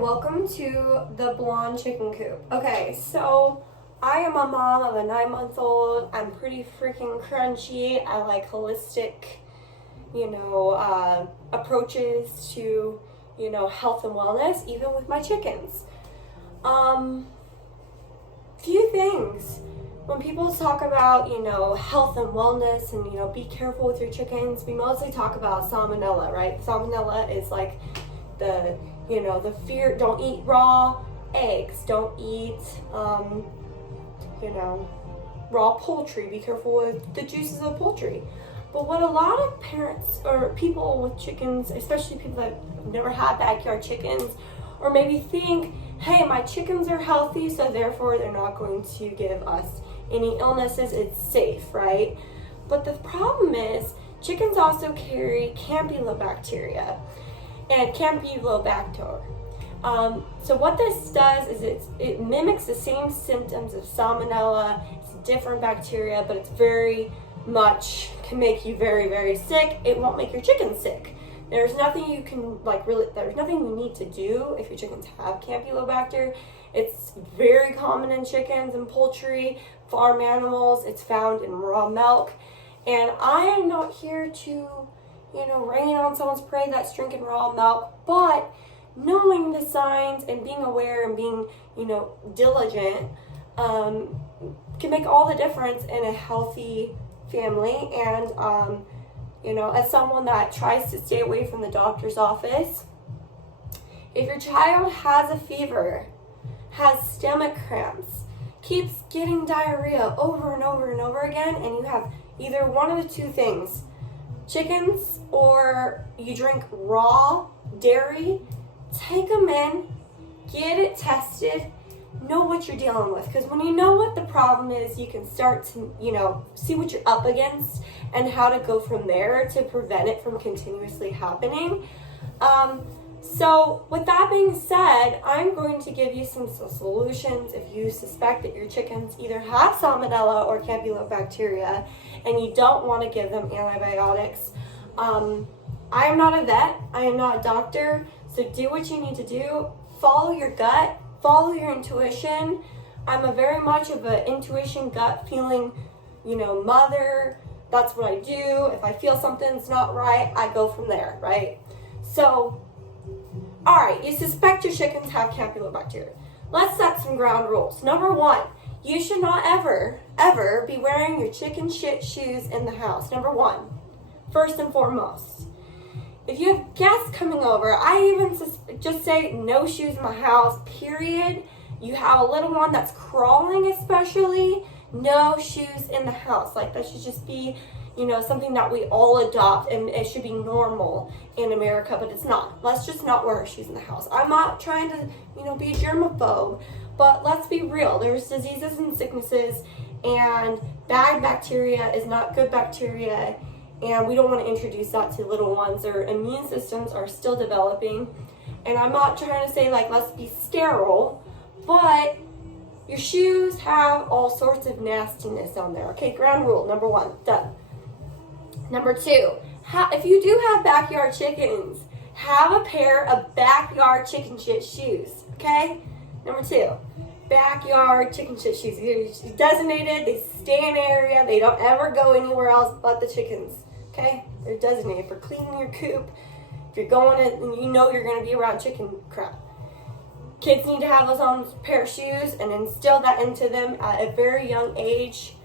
welcome to the blonde chicken coop. Okay, so I am a mom of a 9-month-old. I'm pretty freaking crunchy. I like holistic, approaches to, health and wellness, even with my chickens. Few things. When people talk about, health and wellness and, be careful with your chickens, we mostly talk about salmonella, right? Salmonella is like the fear, don't eat raw eggs, don't eat, raw poultry, be careful with the juices of poultry. But what a lot of parents or people with chickens, especially people that have never had backyard chickens, or maybe think, hey, my chickens are healthy, so therefore they're not going to give us any illnesses, it's safe, right? But the problem is, chickens also carry Campylobacter and Campylobacter. So what this does is it mimics the same symptoms of Salmonella. It's a different bacteria, but it's very much can make you very, very sick. It won't make your chickens sick. There's nothing you can there's nothing you need to do if your chickens have Campylobacter. It's very common in chickens and poultry, farm animals. It's found in raw milk. And I am not here to, rain on someone's parade that's drinking raw milk, but knowing the signs and being aware and being, diligent can make all the difference in a healthy family. And, as someone that tries to stay away from the doctor's office, if your child has a fever, has stomach cramps, keeps getting diarrhea over and over and over again, and you have either one of the two things, chickens or you drink raw dairy, take them in, get it tested, know what you're dealing with. Because when you know what the problem is, you can start to, see what you're up against and how to go from there to prevent it from continuously happening. So with that being said, I'm going to give you some solutions if you suspect that your chickens either have Salmonella or Campylobacter and you don't want to give them antibiotics. I am not a vet. I am not a doctor. So do what you need to do. Follow your gut. Follow your intuition. I'm a very much of an intuition, gut feeling, mother. That's what I do. If I feel something's not right, I go from there, right? So, all right, you suspect your chickens have Campylobacter. Let's set some ground rules. Number one, you should not ever, ever be wearing your chicken shit shoes in the house. Number one, first and foremost. If you have guests coming over, I even just say no shoes in my house, period. You have a little one that's crawling especially, no shoes in the house. Like that should just be, something that we all adopt, and it should be normal in America, but it's not. Let's just not wear our shoes in the house. I'm not trying to, be a germaphobe, but let's be real. There's diseases and sicknesses, and bad bacteria is not good bacteria, and we don't want to introduce that to little ones. Their immune systems are still developing, and I'm not trying to say, let's be sterile, but your shoes have all sorts of nastiness on there. Okay, ground rule, number one, done. Number two, if you do have backyard chickens, have a pair of backyard chicken shit shoes, okay? Number two, backyard chicken shit shoes. They're designated, they stay in an area, they don't ever go anywhere else but the chickens, okay? They're designated for cleaning your coop. If you're going and you're going to be around chicken crap. Kids need to have those on pair of shoes and instill that into them at a very young age.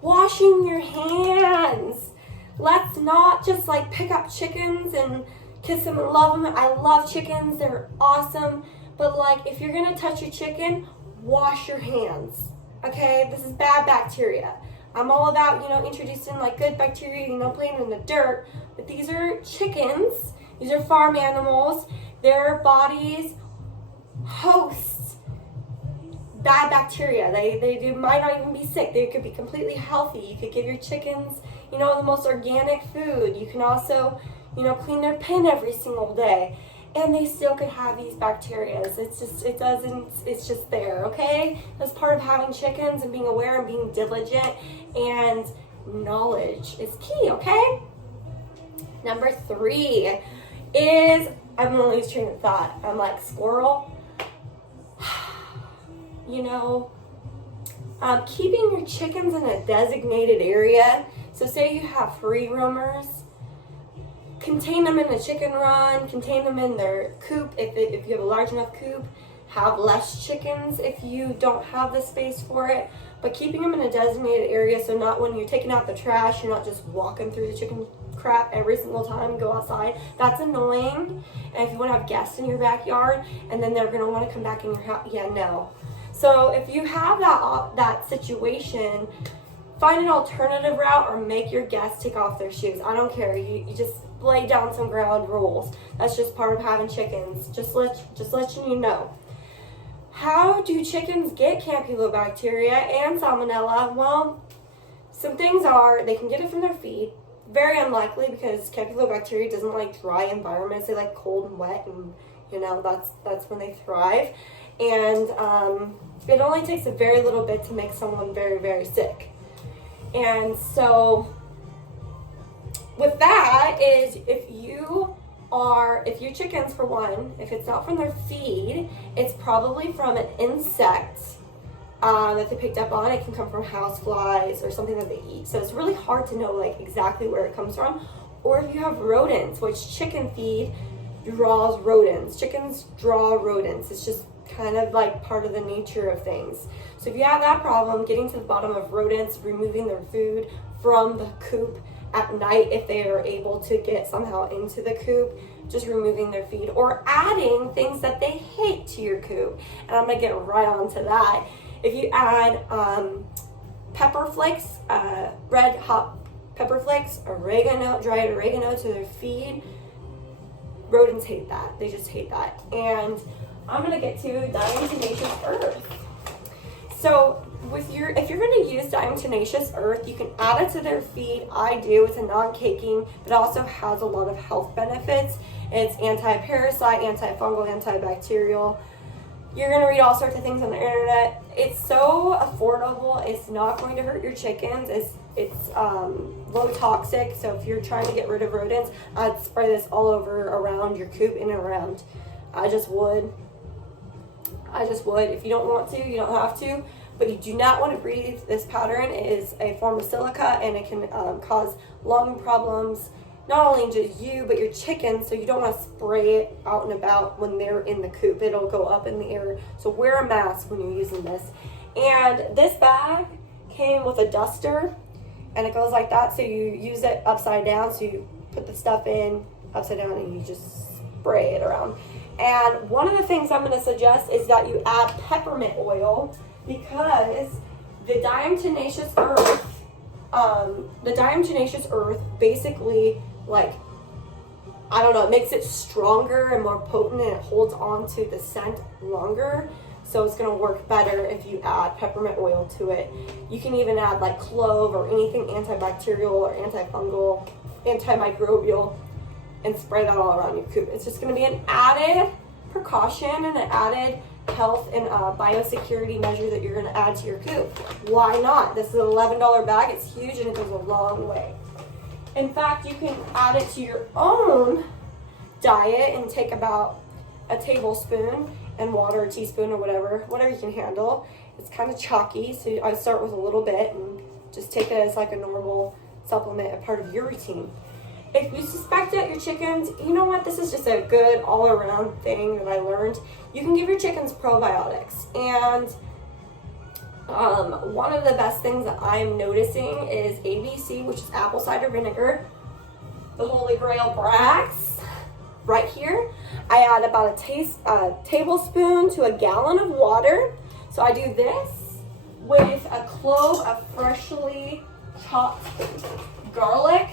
Washing your hands. Let's not just pick up chickens and kiss them and love them. I love chickens, they're awesome. But if you're gonna touch your chicken, wash your hands, okay? This is bad bacteria. I'm all about, introducing good bacteria, playing in the dirt. But these are chickens, these are farm animals. Their bodies host bad bacteria. They might not even be sick. They could be completely healthy. You could give your chickens, the most organic food. You can also, clean their pen every single day, and they still could have these bacteria. It's just there, okay? That's part of having chickens and being aware and being diligent, and knowledge is key, okay? Number three is I'm gonna lose train of thought. I'm like, squirrel. You know, keeping your chickens in a designated area. So say you have free roamers, contain them in a chicken run, contain them in their coop if you have a large enough coop. Have less chickens if you don't have the space for it, but keeping them in a designated area, so not when you're taking out the trash, you're not just walking through the chicken crap every single time you go outside. That's annoying. And if you want to have guests in your backyard and then they're going to want to come back in your house, yeah, no. So if you have that situation, find an alternative route or make your guests take off their shoes. I don't care. You just lay down some ground rules. That's just part of having chickens. Just letting you know. How do chickens get Campylobacter and Salmonella? Well, some things are, they can get it from their feed. Very unlikely, because Campylobacter doesn't like dry environments. They like cold and wet, and you know, that's when they thrive. And it only takes a very little bit to make someone very, very sick. And so with that is, if your chickens, for one, if it's not from their feed, it's probably from an insect that they picked up on. It can come from house flies or something that they eat. So it's really hard to know like exactly where it comes from. Or if you have rodents, which chicken feed draws rodents. Chickens draw rodents. It's just kind of like part of the nature of things. So if you have that problem, getting to the bottom of rodents, removing their food from the coop at night, if they are able to get somehow into the coop, just removing their feed, or adding things that they hate to your coop. And I'm gonna get right on to that. If you add pepper flakes, red hot pepper flakes, oregano, dried oregano to their feed, rodents hate that. They just hate that. And I'm gonna get to diatomaceous earth. So if you're gonna use diatomaceous earth, you can add it to their feed. I do. It's a non-caking, but also has a lot of health benefits. It's anti-parasite, antifungal, antibacterial. You're gonna read all sorts of things on the internet. It's so affordable. It's not going to hurt your chickens. It's low toxic. So if you're trying to get rid of rodents, I'd spray this all over around your coop, in and around. I just would. If you don't want to, you don't have to. But you do not want to breathe this powder in. It is a form of silica, and it can cause lung problems, not only just you, but your chickens. So you don't want to spray it out and about when they're in the coop. It'll go up in the air. So wear a mask when you're using this. And this bag came with a duster, and it goes like that. So you use it upside down. So you put the stuff in upside down, and you just spray it around. And one of the things I'm going to suggest is that you add peppermint oil, because the diatomaceous earth basically, like, I don't know, it makes it stronger and more potent, and it holds on to the scent longer. So it's going to work better if you add peppermint oil to it. You can even add like clove or anything antibacterial or antifungal, antimicrobial, and spray that all around your coop. It's just going to be an added precaution and an added health and biosecurity measure that you're going to add to your coop. Why not? This is an $11 bag. It's huge, and it goes a long way. In fact, you can add it to your own diet and take about a tablespoon and water, a teaspoon, or whatever you can handle. It's kind of chalky, so I start with a little bit and just take it as like a normal supplement, a part of your routine. If you suspect that your chickens, you know what, this is just a good all-around thing that I learned. You can give your chickens probiotics. And one of the best things that I'm noticing is ABC, which is apple cider vinegar, the Holy Grail Brax, right here. I add about a tablespoon to a gallon of water. So I do this with a clove of freshly chopped garlic.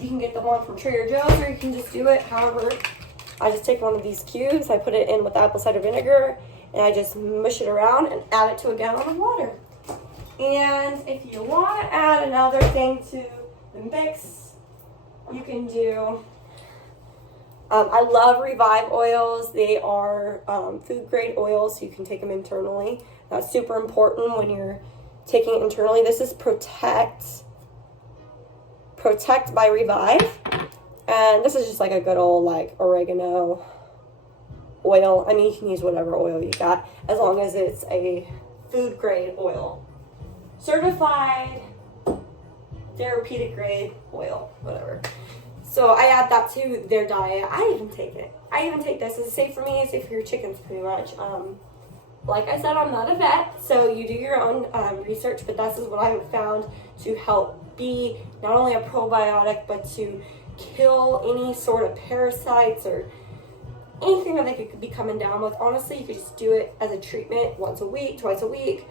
You can get the one from Trader Joe's, or you can just do it however. I just take one of these cubes, I put it in with apple cider vinegar, and I just mush it around and add it to a gallon of water. And if you want to add another thing to the mix, you can do, I love Revive oils. They are food grade oils, so you can take them internally. That's super important when you're taking it internally. This is Protect by Revive, and this is just like a good old like oregano oil. I mean, you can use whatever oil you got, as long as it's a food grade oil. Certified therapeutic grade oil, whatever. So I add that to their diet. I even take it. I even take this. It's safe for me, it's safe for your chickens pretty much. Like I said, I'm not a vet, so you do your own research, but this is what I've found to help be not only a probiotic, but to kill any sort of parasites or anything that they could be coming down with. Honestly, you could just do it as a treatment once a week, twice a week.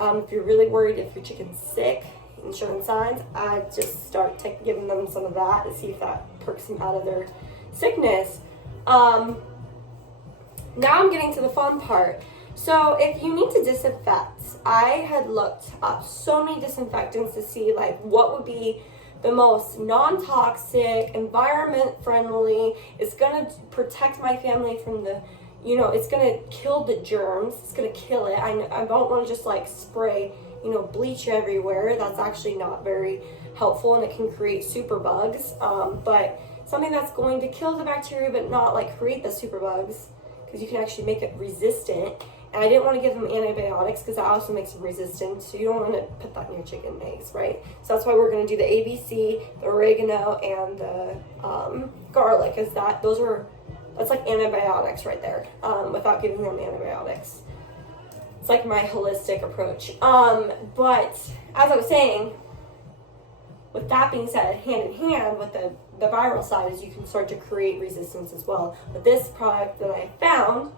If you're really worried if your chicken's sick and showing signs, I just start giving them some of that to see if that perks them out of their sickness. Now I'm getting to the fun part. So if you need to disinfect, I had looked up so many disinfectants to see like what would be the most non-toxic, environment friendly. It's gonna protect my family from the, you know, it's gonna kill the germs. It's gonna kill it. I don't want to just like spray, you know, bleach everywhere. That's actually not very helpful, and it can create super bugs. But something that's going to kill the bacteria but not like create the super bugs, because you can actually make it resistant. And I didn't want to give them antibiotics because that also makes them resistant, so you don't want to put that in your chicken and eggs, right? So that's why we're going to do the ABC, the oregano, and the garlic, is that that's like antibiotics right there, without giving them antibiotics. It's like my holistic approach. But as I was saying, with that being said, hand in hand with the viral side is you can start to create resistance as well. But this product that I found,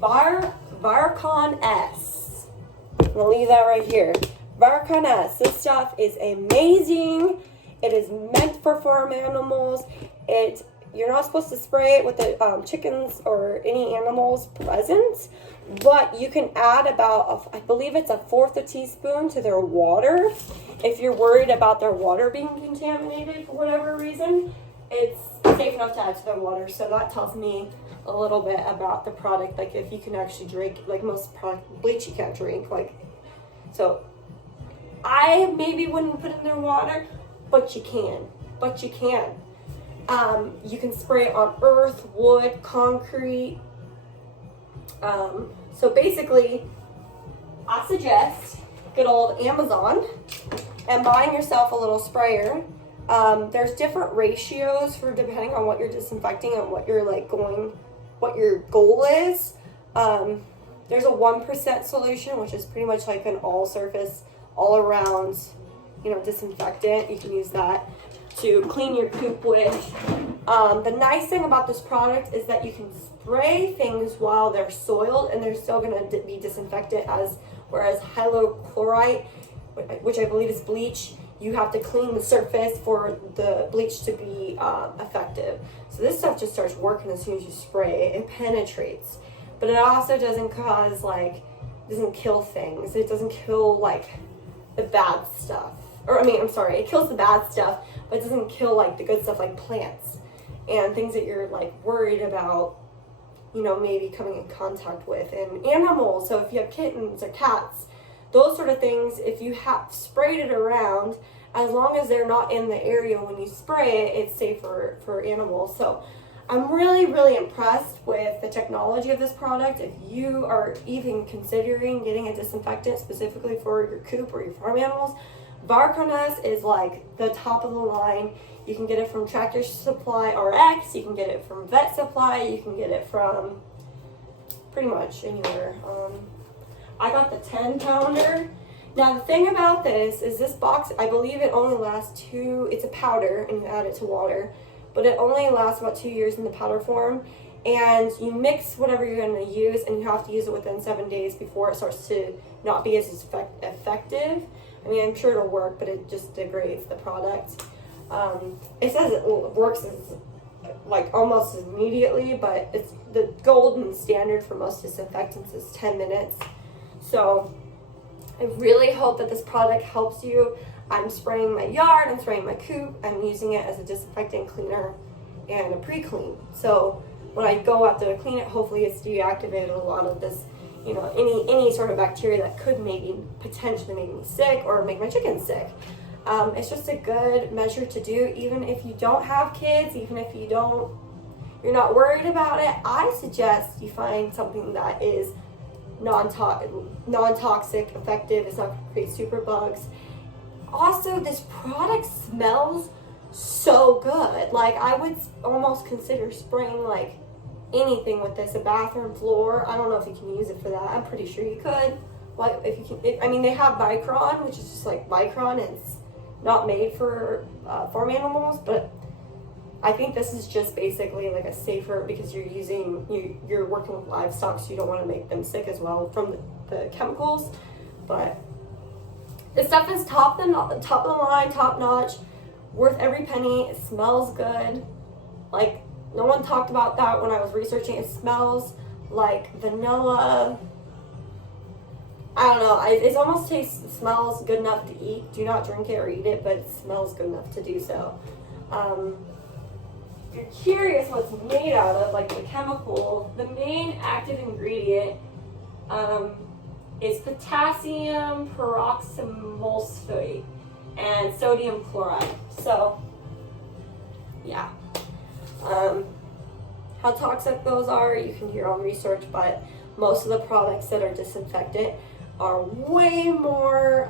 Vircon S. I'm gonna leave that right here. Vircon S. This stuff is amazing. It is meant for farm animals. You're not supposed to spray it with the chickens or any animals present, but you can add about, I believe it's 1/4 a teaspoon to their water. If you're worried about their water being contaminated for whatever reason, it's safe enough to add to their water. So that tells me a little bit about the product, like if you can actually drink, like most bleach you can't drink, like, so I maybe wouldn't put in their water, but you can. You can spray it on earth, wood, concrete. So basically, I suggest good old Amazon and buying yourself a little sprayer. There's different ratios for depending on what you're disinfecting and what you're like what your goal is. There's a 1% solution, which is pretty much like an all surface, all around, you know, disinfectant. You can use that to clean your coop with. The nice thing about this product is that you can spray things while they're soiled and they're still going to be disinfected, whereas hypochlorite, which I believe is bleach, you have to clean the surface for the bleach to be effective. So this stuff just starts working as soon as you spray it. It penetrates, but it also doesn't kill things. It doesn't kill like the bad stuff. It kills the bad stuff, but it doesn't kill like the good stuff, like plants and things that you're like worried about, you know, maybe coming in contact with, and animals. So if you have kittens or cats, those sort of things, if you have sprayed it around, as long as they're not in the area when you spray it, it's safe for animals. So I'm really, really impressed with the technology of this product. If you are even considering getting a disinfectant specifically for your coop or your farm animals, Vircon S is like the top of the line. You can get it from Tractor Supply RX, you can get it from Vet Supply, you can get it from pretty much anywhere. I got the 10-pounder. Now the thing about this is this box, I believe it only lasts it's a powder and you add it to water, but it only lasts about 2 years in the powder form, and you mix whatever you're going to use and you have to use it within 7 days before it starts to not be as effective. I mean, I'm sure it'll work, but it just degrades the product. It says it works like almost immediately, but it's the golden standard for most disinfectants is 10 minutes. So I really hope that this product helps you. I'm spraying my yard, I'm spraying my coop, I'm using it as a disinfectant cleaner and a pre-clean. So when I go out there to clean it, hopefully it's deactivated a lot of this, you know, any sort of bacteria that could maybe potentially make me sick or make my chickens sick. It's just a good measure to do, even if you don't have kids, even if you don't, you're not worried about it, I suggest you find something that is non-toxic, effective. It's not going to create super bugs. Also, this product smells so good. Like, I would almost consider spraying like anything with this, a bathroom floor. I don't know if you can use it for that. I'm pretty sure you could. Like, if you can, I mean, they have Micron, which is just like Micron, and it's not made for farm animals, but I think this is just basically like a safer, because you're working with livestock, so you don't want to make them sick as well from the chemicals. But this stuff is top of the line, top notch, worth every penny. It smells good. Like, no one talked about that when I was researching. It smells like vanilla. I don't know. It almost smells good enough to eat. Do not drink it or eat it, but it smells good enough to do so. If you're curious what's made out of, like the chemical, the main active ingredient is potassium peroxysulfate and sodium chloride. So, yeah. How toxic those are, you can do your own research, but most of the products that are disinfectant are way more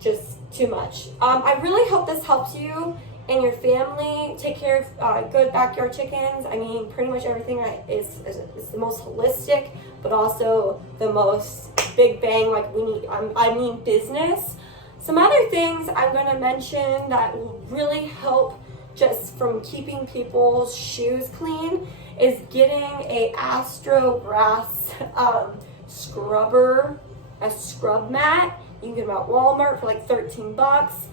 just too much. I really hope this helps you and your family take care of good backyard chickens. I mean, pretty much everything is the most holistic, but also the most big bang, like I mean business. Some other things I'm going to mention that will really help just from keeping people's shoes clean is getting a Astro Grass scrubber, a scrub mat. You can get them at Walmart for like 13 bucks.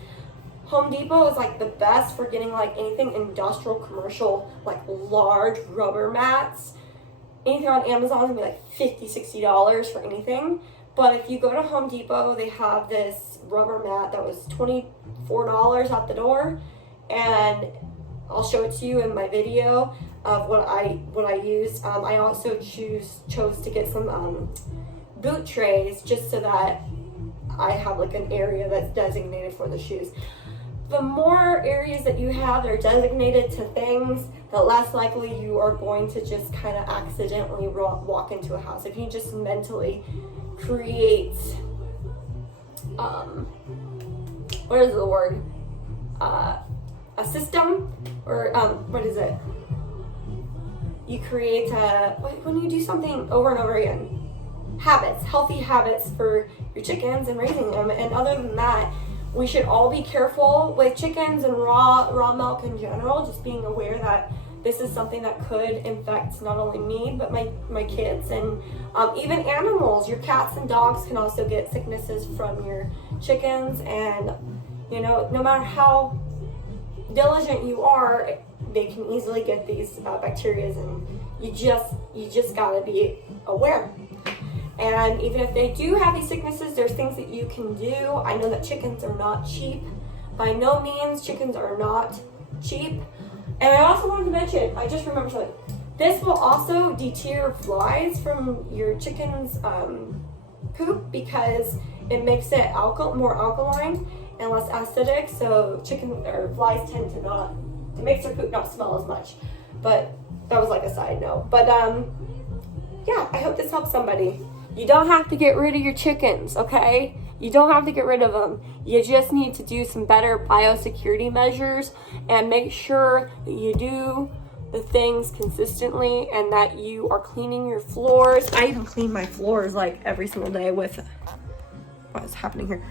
Home Depot is like the best for getting like anything industrial, commercial, like large rubber mats. Anything on Amazon would be like $50, $60 for anything. But if you go to Home Depot, they have this rubber mat that was $24 at the door. And I'll show it to you in my video of what I used. I also chose to get some boot trays just so that I have like an area that's designated for the shoes. The more areas that you have that are designated to things, the less likely you are going to just kind of accidentally walk into a house. If you just mentally create, what is the word? A system, or what is it? You create when you do something over and over again. Habits, healthy habits for your chickens and raising them. And other than that, we should all be careful with chickens and raw milk in general, just being aware that this is something that could infect not only me, but my kids and even animals. Your cats and dogs can also get sicknesses from your chickens, and you know, no matter how diligent you are, they can easily get these bacteria, and you just gotta be aware. And even if they do have these sicknesses, there's things that you can do. I know that chickens are not cheap. By no means, chickens are not cheap. And I also wanted to mention, I just remembered something. This will also deter flies from your chicken's poop, because it makes it more alkaline and less acidic. So flies tend to not, it makes their poop not smell as much. But that was like a side note. But yeah, I hope this helps somebody. You don't have to get rid of your chickens, okay? You don't have to get rid of them. You just need to do some better biosecurity measures and make sure that you do the things consistently and that you are cleaning your floors. I even clean my floors like every single day with what's happening here.